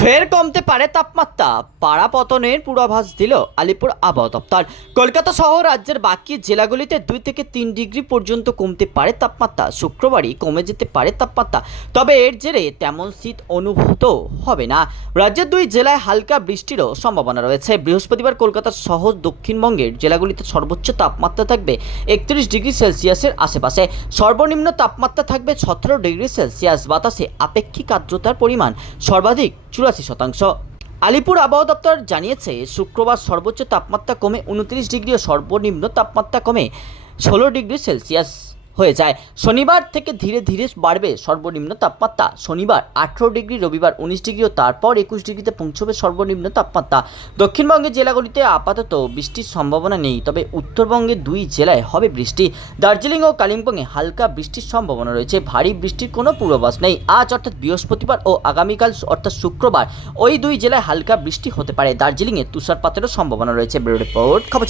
ফের কমতে পারে তাপমাত্রা। পাড়া পতনের পূর্বাভাস দিল আলিপুর আবহাওয়া দপ্তর। কলকাতা সহ রাজ্যের বাকি জেলাগুলিতে দুই থেকে তিন ডিগ্রি পর্যন্ত কমতে পারে তাপমাত্রা। শুক্রবারই কমে যেতে পারে তাপমাত্রা। তবে এর জেরে তেমন শীত অনুভূত হবে না। রাজ্যের দুই জেলায় হালকা বৃষ্টিরও সম্ভাবনা রয়েছে। বৃহস্পতিবার কলকাতা সহ দক্ষিণবঙ্গের জেলাগুলিতে সর্বোচ্চ তাপমাত্রা থাকবে একত্রিশ ডিগ্রি সেলসিয়াসের আশেপাশে। সর্বনিম্ন তাপমাত্রা থাকবে সতেরো ডিগ্রি সেলসিয়াস। বাতাসে আপেক্ষিক আর্দ্রতার পরিমাণ সর্বাধিক চুরাশি শতাংশ। আলিপুর আবহাওয়া দপ্তর জানিয়েছে, শুক্রবার সর্বোচ্চ তাপমাত্রা কমে উনত্রিশ ডিগ্রি ও সর্বনিম্ন তাপমাত্রা কমে ষোলো ডিগ্রি সেলসিয়াস। হয়ে যায়। শনিবার থেকে ধীরে ধীরে বাড়বে সর্বনিম্ন তাপমাত্রা। শনিবার আঠেরো ডিগ্রি, রবিবার উনিশ ডিগ্রি ও তারপর একুশ ডিগ্রিতে পৌঁছবে সর্বনিম্ন তাপমাত্রা। দক্ষিণবঙ্গের জেলাগুলিতে আপাতত বৃষ্টির সম্ভাবনা নেই, তবে উত্তরবঙ্গের দুই জেলায় হবে বৃষ্টি। দার্জিলিং ও কালিম্পংয়ে হালকা বৃষ্টির সম্ভাবনা রয়েছে। ভারী বৃষ্টির কোনো পূর্বাভাস নেই। আজ অর্থাৎ বৃহস্পতিবার ও আগামীকাল অর্থাৎ শুক্রবার ওই দুই জেলায় হালকা বৃষ্টি হতে পারে। দার্জিলিংয়ে তুষারপাতেরও সম্ভাবনা রয়েছে। ব্যুরো রিপোর্ট, খবর।